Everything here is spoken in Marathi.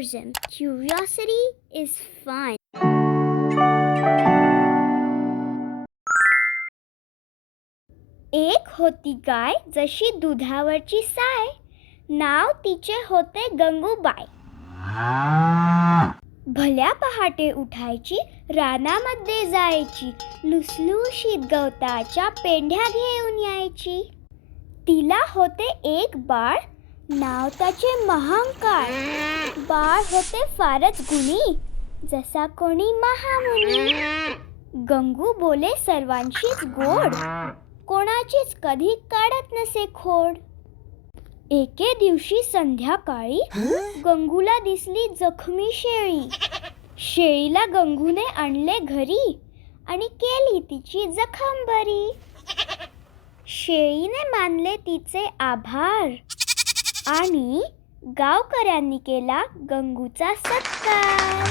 person. Curiosity is fun. एक होती गाय जशी दुधावरची साय. नाव तिचे होते गंगूबाई. भल्या पहाटे उठायची, रानामध्ये जायची, लुसलुशीत गवताच्या पेंढ्या घेऊन यायची. तिला होते एक बाळ, नाव त्याचे महांकाळ. बाळ होते फारच गुणी, जसा कोणी महामुनी. गंगू बोले सर्वांशीच गोड, कोणाचीच कधी काढत नसे खोड. एके दिवशी संध्याकाळी गंगूला दिसली जखमी शेळी. शेळीला गंगूने आणले घरी आणि केली तिची जखम बरी. शेळीने मानले तिचे आभार आणि गावकऱ्यांनी केला गंगूचा सत्कार.